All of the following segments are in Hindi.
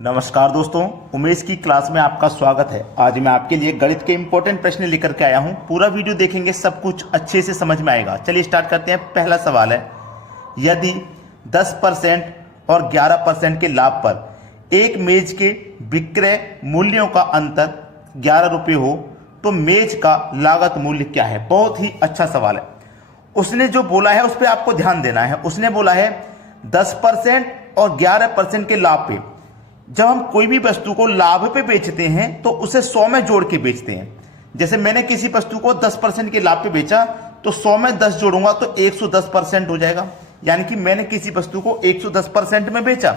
नमस्कार दोस्तों, उमेश की क्लास में आपका स्वागत है। आज मैं आपके लिए गणित के इंपॉर्टेंट प्रश्न लेकर के आया हूं। पूरा वीडियो देखेंगे, सब कुछ अच्छे से समझ में आएगा। चलिए स्टार्ट करते हैं। पहला सवाल है, यदि 10% और 11% के लाभ पर एक मेज के विक्रय मूल्यों का अंतर 11 रुपये हो तो मेज का लागत मूल्य क्या है। बहुत ही अच्छा सवाल है। उसने जो बोला है उस पर आपको ध्यान देना है। उसने बोला है 10% और 11% के लाभ पे। जब हम कोई भी वस्तु को लाभ पे बेचते हैं तो उसे 100 में जोड़ के बेचते हैं। जैसे मैंने किसी वस्तु को 10% के लाभ पे बेचा तो 100 में 10 जोड़ूंगा तो 110% हो जाएगा। यानी कि मैंने किसी वस्तु को 110% में बेचा,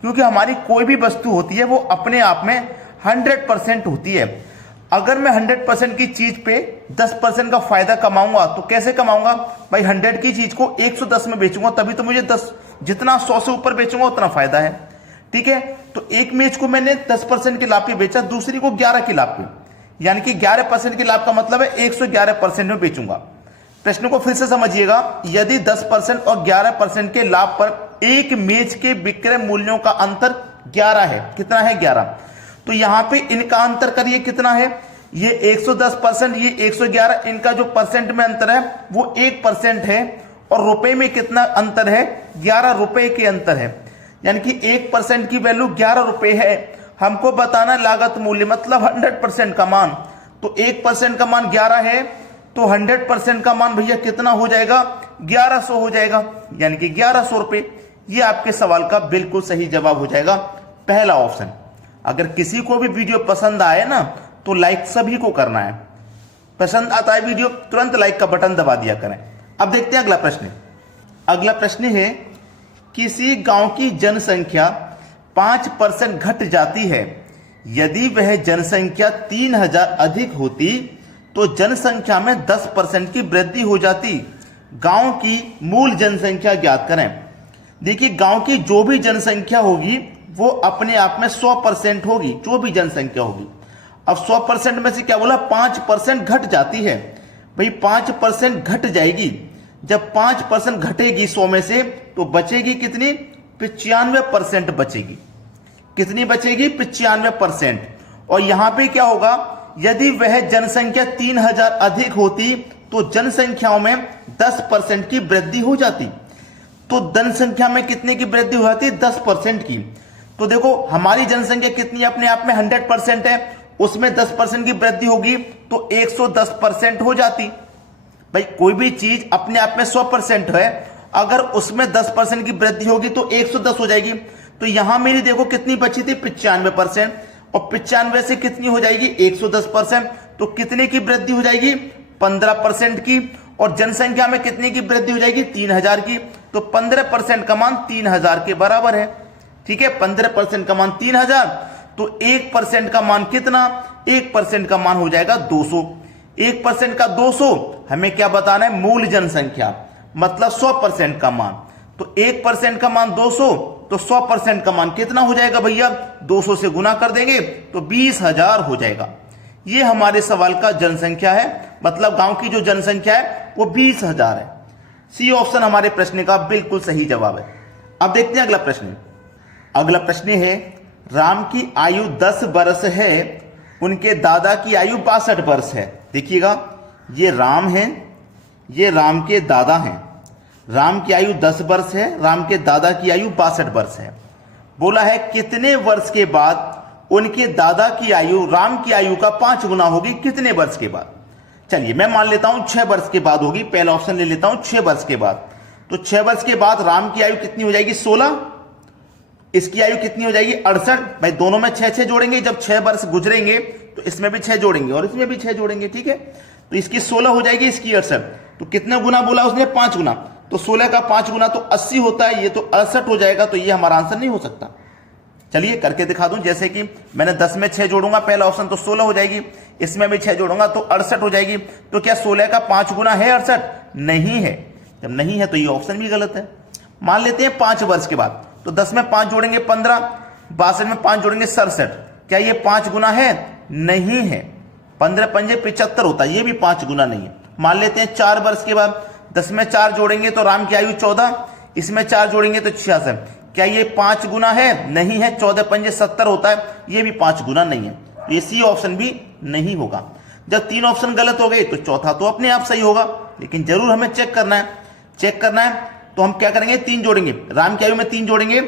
क्योंकि हमारी कोई भी वस्तु होती है वो अपने आप में 100% होती है। अगर मैं 100% की चीज पे 10% का फायदा कमाऊंगा तो कैसे कमाऊंगा भाई? 100 की चीज को 110 में बेचूंगा, तभी तो मुझे 10, जितना 100 से ऊपर बेचूंगा उतना फायदा है। ठीक है, तो एक मेज को मैंने 10% के लाभ पे बेचा, दूसरी को 11 के लाभ पे, यानी कि 11% के लाभ का मतलब है 111% में बेचूंगा। प्रश्न को फिर से समझिएगा। यदि 10% और 11% के लाभ पर एक मेज के विक्रय मूल्यों का अंतर 11 है, कितना है 11, तो यहां पे इनका अंतर करिए कितना है, ये 110%, ये 111, इनका जो परसेंट में अंतर है वो 1% है, और रुपए में कितना अंतर है, 11 रुपए के अंतर है। यानी कि 1% की वैल्यू 11 रुपए है। हमको बताना लागत मूल्य, मतलब 100% का मान। तो 1% का मान 11 है, तो 100% का मान भैया कितना हो जाएगा, 1100 हो जाएगा, यानी कि 1100 रुपए। ये आपके सवाल का बिल्कुल सही जवाब हो जाएगा, पहला ऑप्शन। अगर किसी को भी वीडियो पसंद आए ना तो लाइक सभी को करना है। पसंद आता है वीडियो, तुरंत लाइक का बटन दबा दिया करें। अब देखते हैं अगला प्रश्न। अगला प्रश्न है, किसी गांव की जनसंख्या 5% घट जाती है। यदि वह जनसंख्या 3000 अधिक होती तो जनसंख्या में 10% की वृद्धि हो जाती। गांव की मूल जनसंख्या ज्ञात करें। देखिए, गांव की जो भी जनसंख्या होगी वो अपने आप में 100% होगी, जो भी जनसंख्या होगी। अब 100% में से क्या बोला, 5% घट जाती है। भाई 5% घट जाएगी। जब 5% घटेगी 100 में से तो बचेगी कितनी, 95% बचेगी। कितनी बचेगी, 95%। और यहां पे क्या होगा, यदि वह जनसंख्या 3000 अधिक होती तो जनसंख्याओं में 10% की वृद्धि हो जाती। तो जनसंख्या में कितने की वृद्धि हो जाती, 10% की। तो देखो, हमारी जनसंख्या कितनी अपने आप में 100% है, उसमें 10% की वृद्धि होगी तो 110% हो जाती। भाई कोई भी चीज अपने आप में 100% है, अगर उसमें 10% की वृद्धि होगी तो 110 हो जाएगी। तो यहां मेरी देखो कितनी बची थी, 95%, और 95 से कितनी हो जाएगी, 110%। तो कितने की वृद्धि हो जाएगी, 15% की। और जनसंख्या में कितने की वृद्धि हो जाएगी, 3000 की। तो 15% का मान 3000 के बराबर है। ठीक है, 15% का मान 3000, तो 1% का मान कितना, 1% का मान हो जाएगा 200। 1% का 200, हमें क्या बताना है, मूल जनसंख्या, मतलब 100% का मान। तो 1% का मान 200, तो 100% का मान कितना हो जाएगा भैया, 200 से गुना कर देंगे तो 20,000 हो जाएगा। ये हमारे सवाल का जनसंख्या है, मतलब गांव की जो जनसंख्या है वो 20,000 है। सी ऑप्शन हमारे प्रश्न का बिल्कुल सही जवाब है। अब देखते हैं अगला प्रश्न। अगला प्रश्न है, राम की आयु 10 वर्ष है, उनके दादा की आयु 62 वर्ष है। देखिएगा, ये राम है, ये राम के दादा हैं। राम की आयु 10 वर्ष है, राम के दादा की आयु 62 वर्ष है। बोला है कितने वर्ष के बाद उनके दादा की आयु राम की आयु का 5 गुना होगी, कितने वर्ष के बाद। चलिए मैं मान लेता हूं 6 वर्ष के बाद होगी। पहला ऑप्शन ले लेता हूं, 6 वर्ष के बाद। तो 6 वर्ष के बाद राम की आयु कितनी हो जाएगी, 16। इसकी आयु कितनी हो जाएगी, 68। भाई दोनों में 6 जोड़ेंगे, जब 6 वर्ष गुजरेंगे तो इसमें भी 6 जोड़ेंगे और इसमें भी 6 जोड़ेंगे। ठीक है, तो इसकी 16 हो जाएगी, इसकी 68। तो कितने गुना बोला उसने, 5 गुना। तो 16 का 5 गुना तो 80 होता है, ये तो 68 हो जाएगा। तो ये हमारा आंसर नहीं हो सकता। चलिए करके दिखा दूं। जैसे कि मैंने 10 में 6 जोड़ूंगा, पहला ऑप्शन, तो 16 हो जाएगी। इसमें भी 6 जोड़ूंगा तो 68 हो जाएगी। तो क्या 16 का 5 गुना है 68? नहीं है। जब नहीं है तो ये ऑप्शन भी गलत है। मान लेते हैं 5 वर्ष के बाद, तो 10 में 5 जोड़ेंगे 15, 62 में 5 जोड़ेंगे 67। क्या ये 5 गुना है? नहीं है। 15 पंजे 75 होता है, ये भी 5 गुना नहीं है। मान लेते हैं 4 वर्ष के बाद, 10 में 4 जोड़ेंगे तो राम की आयु 14, इसमें 4 जोड़ेंगे तो 66। क्या ये 5 गुना है? नहीं है। 14 पंजे 70 होता है, ये भी 5 गुना नहीं है। ये सी ऑप्शन भी नहीं होगा। जब 3 ऑप्शन गलत हो गए तो चौथा तो अपने आप सही होगा, लेकिन जरूर हमें चेक करना है। तो हम क्या करेंगे? 3 जोड़ेंगे। राम की आयु में 3 जोड़ेंगे,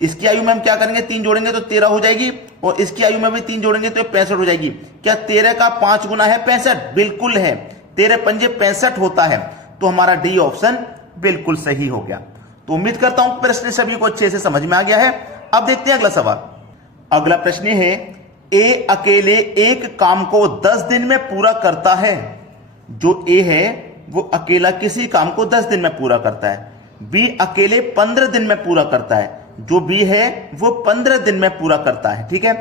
इसकी आयु में हम क्या करेंगे? 3 जोड़ेंगे तो 13 हो जाएगी, और इसकी आयु में भी 3 जोड़ेंगे तो 65 हो जाएगी। क्या 13 का 5 गुना है 65? बिल्कुल है। 13 पंजे 65 होता है, तो हमारा डी ऑप्शन बिल्कुल सही हो गया। तो उम्मीद करता हूं प्रश्न सभी को अच्छे से समझ में आ गया है। अब देखते हैं अगला सवाल। अगला प्रश्न है, ए अकेले एक काम को 10 दिन में पूरा करता है। जो ए है वो अकेला किसी काम को 10 दिन में पूरा करता है। बी अकेले 15 दिन में पूरा करता है। जो बी है वो 15 दिन में पूरा करता है। ठीक है,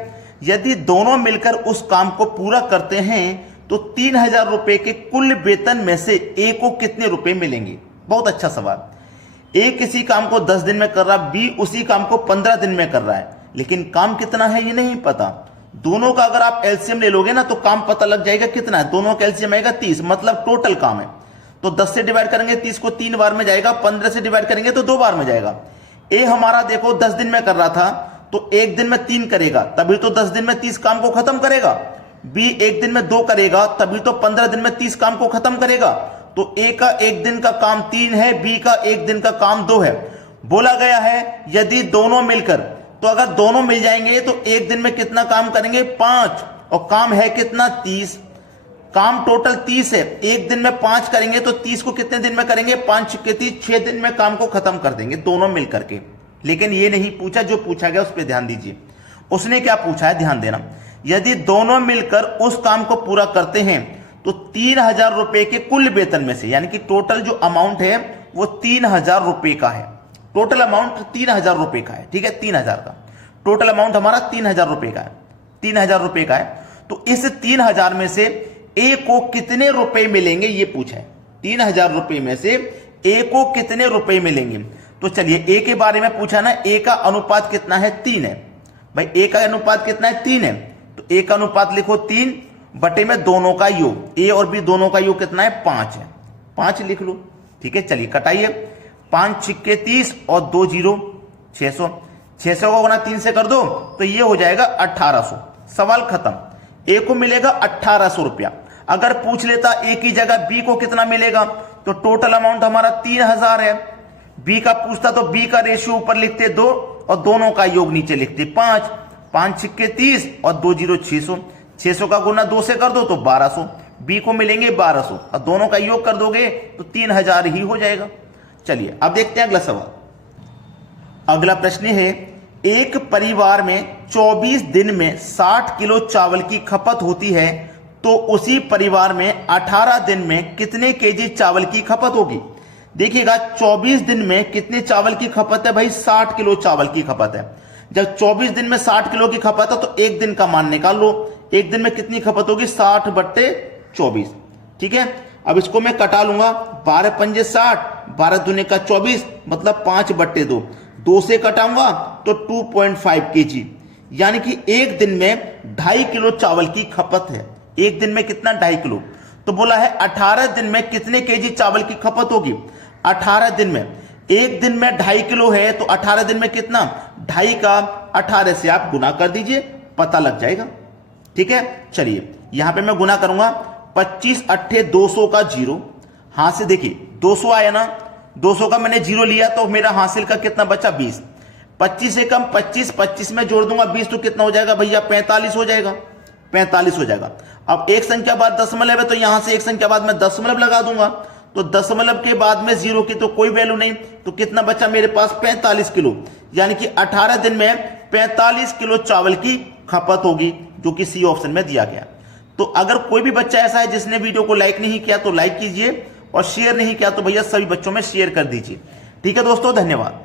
यदि दोनों मिलकर उस काम को पूरा करते हैं तो 3000 रुपए के कुल वेतन में से ए को कितने रुपए मिलेंगे? बहुत अच्छा सवाल। ए किसी काम को 10 दिन में कर रहा, बी उसी काम को 15 दिन में कर रहा है, लेकिन काम कितना है ये नहीं पता। दोनों का अगर आप एलसीएम ले लोगे ना तो काम पता लग जाएगा कितना है। दोनों का एलसीएम आएगा 30, मतलब टोटल काम है। तो 10 से डिवाइड करेंगे 30 को 3 बार में जाएगा, 15 से डिवाइड करेंगे तो 2 बार में जाएगा। ए हमारा देखो 10 दिन में कर रहा था, तो एक दिन में 3 करेगा, तभी तो 10 दिन में 30 काम को खत्म करेगा। बी एक दिन में 2 करेगा, तभी तो 15 दिन में 30 काम को खत्म करेगा। तो ए का एक दिन का काम 3 है, बी का एक दिन का काम 2 है। बोला गया है यदि दोनों मिलकर, तो अगर दोनों मिल जाएंगे तो एक दिन में कितना काम करेंगे? 5, और काम है कितना? 30। काम टोटल 30 है, एक दिन में 5 करेंगे तो 30 को कितने दिन में करेंगे? 5 के 30, 6 दिन में काम को खत्म कर देंगे दोनों मिलकर के। लेकिन ये नहीं पूछा, जो पूछा गया उस पर ध्यान दीजिए। उसने क्या पूछा है, ध्यान देना। यदि दोनों मिलकर उस काम को पूरा करते हैं तो 3000 रुपए के कुल वेतन में से, यानी कि टोटल जो अमाउंट है वो 3000 रुपए का है। टोटल अमाउंट 3000 रुपए का है। ठीक है, 3000 का टोटल अमाउंट हमारा 3000 रुपए का है। 3000 रुपए का है, तो इस 3000 में से ए को कितने रुपए मिलेंगे ये पूछा है। 3000 रुपए में से ए को कितने रुपए मिलेंगे? तो चलिए ए के बारे में पूछा ना, ए का अनुपात कितना है? 3 है। भाई ए का अनुपात कितना है? 3 है। तो ए का अनुपात लिखो 3 बटे में दोनों का योग, ए और बी दोनों का योग कितना है? 5 है। 5 लिख लो। ठीक है, चलिए कटाइए। 5 छिक्के 30 और 2 जीरो 600। 600 का गुना 3 से कर दो तो ये हो जाएगा 1800। सवाल खत्म। ए को मिलेगा 1800 रुपया। अगर पूछ लेता ए की जगह बी को कितना मिलेगा, तो टोटल अमाउंट हमारा 3000 है। बी का पूछता तो बी का रेशियो ऊपर लिखते 2 और दोनों का योग नीचे लिखते 5। 5 छिक्के 30 और 2 जीरो 600। 600 का गुना 2 से कर दो तो 1200। बी को मिलेंगे 1200 और दोनों का योग कर दोगे तो 3000 ही हो जाएगा। चलिए अब देखते हैं अगला सवाल। अगला प्रश्न है, एक परिवार में 24 दिन में 60 किलो चावल की खपत होती है, तो उसी परिवार में 18 दिन में कितने केजी चावल की खपत होगी? देखिएगा 24 दिन में कितने चावल की खपत है? भाई 60 किलो चावल की खपत है। जब 24 दिन में 60 किलो की खपत है तो एक दिन का मान निकाल लो। एक दिन में कितनी खपत होगी? 60 बट्टे 24। ठीक है, अब इसको मैं कटा लूंगा। 12 पंजे 60, 12 दूने का 24, मतलब 5 बट्टे 2। 2 से कटाऊंगा तो 2.5 केजी, यानी कि एक दिन में 2.5 किलो चावल की खपत है। एक दिन में कितना? 2.5 किलो। तो बोला है 18 दिन में कितने केजी चावल की खपत होगी? 18 दिन में, एक दिन में 2.5 किलो है तो 18 दिन में कितना? 2.5 का 18 से आप गुना कर दीजिए, पता लग जाएगा। ठीक है, चलिए यहां पे मैं गुना करूंगा। 25 अट्ठे 200 का 0, हाथ से देखिए 200 आया ना, 200 का मैंने 0 लिया तो मेरा हासिल का कितना बचा? 20। 25 से कम 25, 25 में जोड़ दूंगा 20 तो कितना हो जाएगा भैया? 45 हो जाएगा। 45 हो जाएगा। अब एक संख्या बाद दशमलव है तो यहां से एक संख्या बाद में दशमलव लगा दूंगा, तो दशमलव के बाद में 0 की तो कोई वैल्यू नहीं, तो कितना बचा मेरे पास? 45 किलो, यानी कि 18 दिन में 45 किलो चावल की खपत होगी, जो कि सी ऑप्शन में दिया गया। तो अगर कोई भी बच्चा ऐसा है जिसने वीडियो को लाइक नहीं किया तो लाइक कीजिए, और शेयर नहीं किया तो भैया सभी बच्चों में शेयर कर दीजिए। ठीक है दोस्तों, धन्यवाद।